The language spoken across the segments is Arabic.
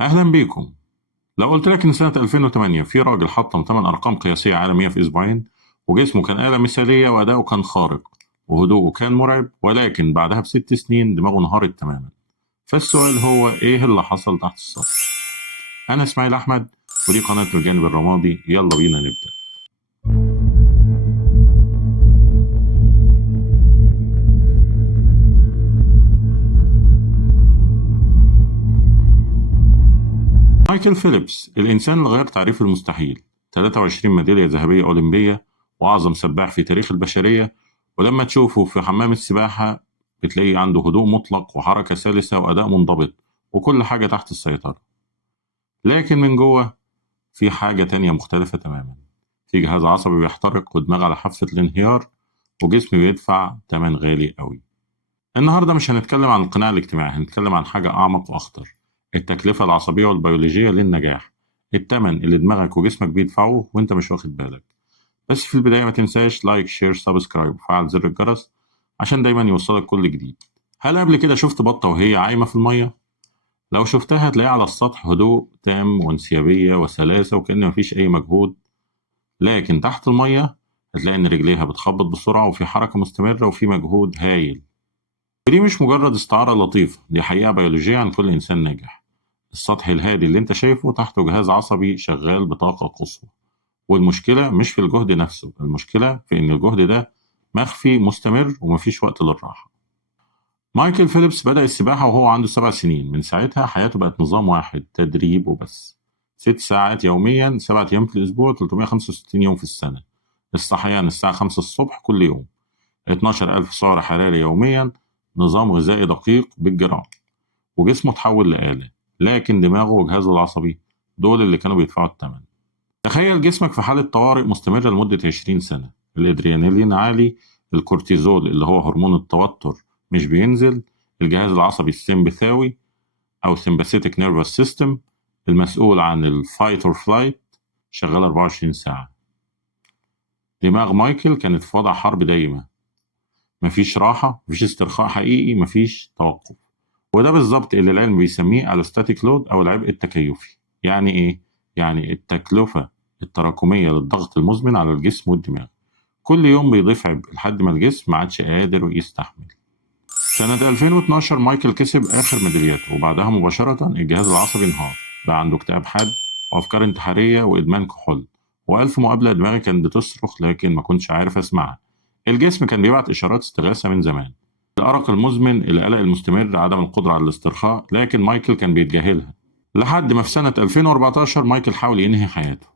أهلا بيكم. لو قلت لك إن سنة 2008 في راجل حطم 8 أرقام قياسية عالمية في أسبوعين، وجسمه كان آلة مثالية وأداؤه كان خارق وهدوءه كان مرعب، ولكن بعدها ب6 سنين دماغه انهارت تماما. فالسؤال هو إيه اللي حصل تحت السطح؟ أنا إسماعيل أحمد، ودي قناة الجانب الرمادي. يلا بينا نبدأ. مايكل فيليبس، الإنسان اللي غير تعريف المستحيل. 23 ميدالية ذهبية أولمبية، وأعظم سباح في تاريخ البشرية. ولما تشوفه في حمام السباحة بتلاقيه عنده هدوء مطلق وحركة سلسة وأداء منضبط، وكل حاجة تحت السيطرة. لكن من جوه في حاجة تانية مختلفة تماما. في جهاز عصبي بيحترق، ودماغ على حافة الانهيار، وجسم بيدفع تمن غالي قوي. النهاردة مش هنتكلم عن القناع الاجتماعي، هنتكلم عن حاجة أعمق وأخطر: التكلفة العصبية والبيولوجية للنجاح. التمن اللي دماغك وجسمك بيدفعوه وانت مش واخد بالك. بس في البداية ما تنساش لايك، شير، سبسكرايب، وفعل زر الجرس عشان دايما يوصلك كل جديد. هل قبل كده شفت بطة وهي عايمة في المية؟ لو شفتها هتلاقيها على السطح هدوء تام وانسيابية وسلاسة وكأن مفيش أي مجهود، لكن تحت المية هتلاقي إن رجليها بتخبط بسرعة وفي حركة مستمرة وفي مجهود هايل. ودي مش مجرد استعارة لطيفة، دي حقيقة بيولوجية عن كل إنسان ناجح. السطح الهادي اللي انت شايفه تحته جهاز عصبي شغال بطاقة قصوى. والمشكلة مش في الجهد نفسه، المشكلة في إن الجهد ده مخفي مستمر ومفيش وقت للراحة. مايكل فيليبس بدأ السباحة وهو عنده 7 سنين. من ساعتها حياته بقت نظام واحد: تدريب وبس. 6 ساعات يوميا، 7 أيام في الأسبوع، 365 يوم في السنة. الصحيان الساعة 5 الصبح كل يوم. 12,000 سعر حراري يوميا. نظام غذائي دقيق بالجرام. وجسمه اتحول لآلة، لكن دماغه وجهازه العصبي دول اللي كانوا بيدفعوا الثمن. تخيل جسمك في حالة طوارئ مستمرة لمدة 20 سنة. الإدرينالين عالي، الكورتيزول اللي هو هرمون التوتر مش بينزل، الجهاز العصبي السمبثاوي أو sympathetic nervous system المسؤول عن الفايت اور فلايت شغال 24 ساعة. دماغ مايكل كانت في وضع حرب دايمة، مفيش راحة، مفيش استرخاء حقيقي، مفيش توقف. وده بالظبط اللي العلم بيسميه allostatic لود أو العبء التكيفي. يعني إيه؟ يعني التكلفة التراكمية للضغط المزمن على الجسم والدماغ. كل يوم بيضيف عبء لحد ما الجسم ما عادش قادر يستحمل. سنة 2012 مايكل كسب آخر ميدالياته، وبعدها مباشرة الجهاز العصبي انهار. بقى عنده اكتئاب حاد وأفكار انتحارية وإدمان كحول. وألف مقابلة دماغي كانت بتصرخ لكن ما كنتش عارف أسمعها. الجسم كان بيبعت إشارات استغاثة من زمان: الأرق المزمن، القلق المستمر، عدم القدرة على الاسترخاء، لكن مايكل كان بيتجاهلها. لحد ما في سنة 2014 مايكل حاول ينهي حياته.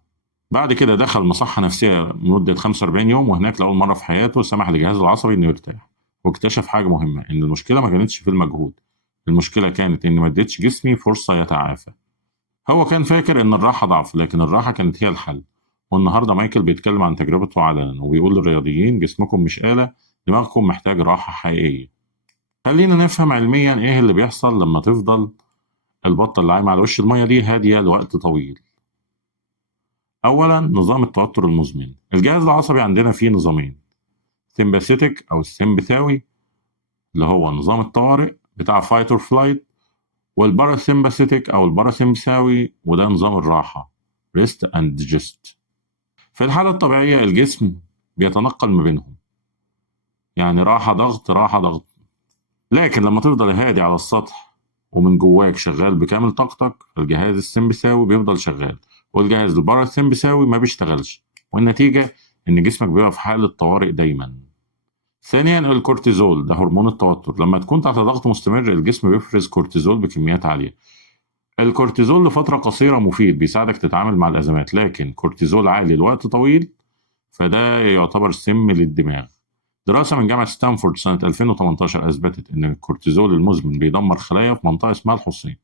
بعد كده دخل مصحة نفسية لمدة 45 يوم، وهناك لأول مرة في حياته سمح لجهازه العصبي إنه يرتاح. واكتشف حاجة مهمة: إن المشكلة ما كانتش في المجهود، المشكلة كانت إن ما اديتش جسمي فرصة يتعافى. هو كان فاكر إن الراحة ضعف، لكن الراحة كانت هي الحل. والنهاردة مايكل بيتكلم عن تجربته علنا وبيقول للرياضيين: جسمكم مش آلة، دماغكم محتاج راحة حقيقية. خلينا نفهم علميا إيه اللي بيحصل لما تفضل البطة اللي عايمة على وش المية دي هادية لوقت طويل. أولا، نظام التوتر المزمن. الجهاز العصبي عندنا فيه نظامين: سمباثيتك أو السمبثاوي اللي هو نظام الطوارئ بتاع فايت اور فلايت، والباراسمباثيتك أو الباراسمبثاوي وده نظام الراحة ريست أند ديجست. في الحالة الطبيعية الجسم بيتنقل ما بينهم، يعني راحة ضغط راحة ضغط. لكن لما تفضل هادي على السطح ومن جواك شغال بكامل طاقتك، الجهاز السمبثاوي بيفضل شغال والجهاز الباراسمبثاوي ما بيشتغلش، والنتيجة إن جسمك بيبقى في حالة طوارئ دايما. ثانيا، الكورتيزول ده هرمون التوتر. لما تكون تحت ضغط مستمر الجسم بيفرز كورتيزول بكميات عالية. الكورتيزول لفترة قصيرة مفيد، بيساعدك تتعامل مع الأزمات، لكن كورتيزول عالي لوقت طويل فده يعتبر سم للدماغ. دراسة من جامعة ستانفورد سنة 2018 أثبتت إن الكورتيزول المزمن بيدمر خلايا في منطقة اسمها الحصين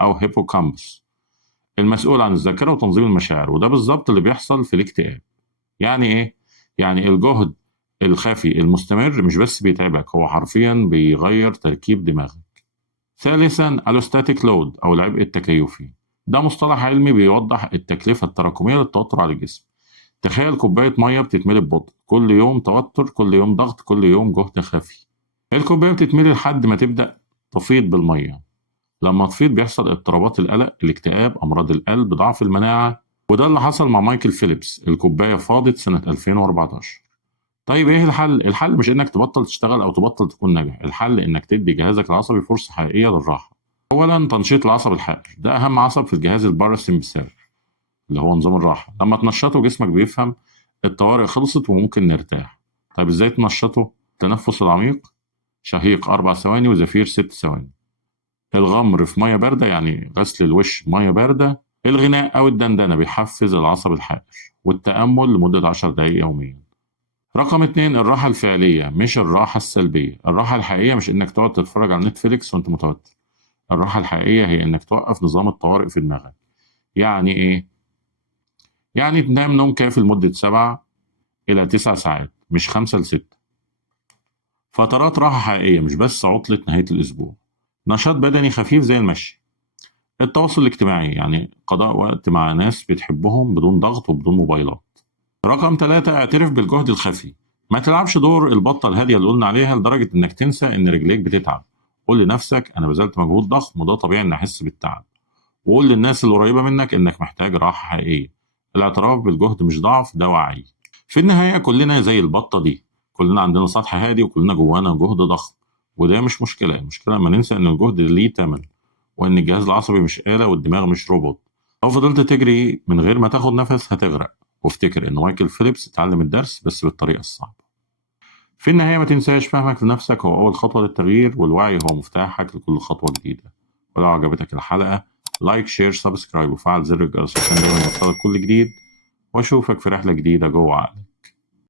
أو هيبوكامبس، المسؤول عن الذاكرة وتنظيم المشاعر. وده بالظبط اللي بيحصل في الاكتئاب. يعني إيه؟ يعني الجهد الخفي المستمر مش بس بيتعبك، هو حرفيا بيغير تركيب دماغك. ثالثا، allostatic لود أو العبء التكيفي. ده مصطلح علمي بيوضح التكلفة التراكمية للتوتر على الجسم. تخيل كوباية مية بتتملي ببطء، كل يوم توتر، كل يوم ضغط، كل يوم جهد خفي. الكوباية بتتملي لحد ما تبدأ تفيض بالمية. لما تفيض بيحصل اضطرابات القلق، الاكتئاب، أمراض القلب، ضعف المناعة. وده اللي حصل مع مايكل فيليبس. الكوباية فاضت سنة 2014. طيب إيه الحل؟ الحل مش إنك تبطل تشتغل أو تبطل تكون ناجح، الحل إنك تدي جهازك العصبي فرصة حقيقية للراحة. أولا، تنشيط العصب الحائر، ده أهم عصب في الجهاز الباراسمبثيك اللي هو نظام الراحة. لما تنشطه جسمك بيفهم الطوارئ خلصت وممكن نرتاح. طيب إزاي تنشطه؟ التنفس العميق، شهيق 4 ثواني وزفير 6 ثواني. الغمر في مية باردة، يعني غسل الوش مية باردة. الغناء أو الدندنة بيحفز العصب الحائر. والتأمل لمدة 10 دقايق يوميا. رقم 2، الراحة الفعلية مش الراحة السلبية. الراحة الحقيقية مش إنك تقعد تتفرج على نتفليكس وأنت متوتر. الراحة الحقيقية هي إنك توقف نظام الطوارئ في دماغك. يعني إيه؟ يعني تنام نوم كافي لمدة 7 إلى 9 ساعات، مش 5 ل6. فترات راحة حقيقية مش بس عطلة نهاية الأسبوع. نشاط بدني خفيف زي المشي. التواصل الاجتماعي، يعني قضاء وقت مع ناس بتحبهم بدون ضغط وبدون موبايلات. رقم 3، اعترف بالجهد الخفي. ما تلعبش دور البطة الهادية اللي قلنا عليها لدرجة إنك تنسى إن رجليك بتتعب. قول لنفسك أنا بذلت مجهود ضخم وده طبيعي إني أحس بالتعب. وقول للناس القريبة منك إنك محتاج راحة حقيقية. الاعتراف بالجهد مش ضعف، ده وعي. في النهاية كلنا زي البطة دي، كلنا عندنا سطح هادي وكلنا جوانا جهد ضخم. وده مش مشكلة، المشكلة لما ننسى إن الجهد ليه تمن، وإن الجهاز العصبي مش آلة والدماغ مش روبوت. لو فضلت تجري من غير ما تاخد نفس هتغرق. وافتكر إن مايكل فيليبس اتعلم الدرس بس بالطريقة الصعبة. في النهاية ما تنساش فهمك لنفسك هو أول خطوة للتغيير، والوعي هو مفتاحك لكل خطوة جديدة. ولو عجبتك الحلقة، لايك شير سبسكرايب وفعل زر الجرس عشان دايما يوصلك كل جديد. وأشوفك في رحلة جديدة جوه عقلك.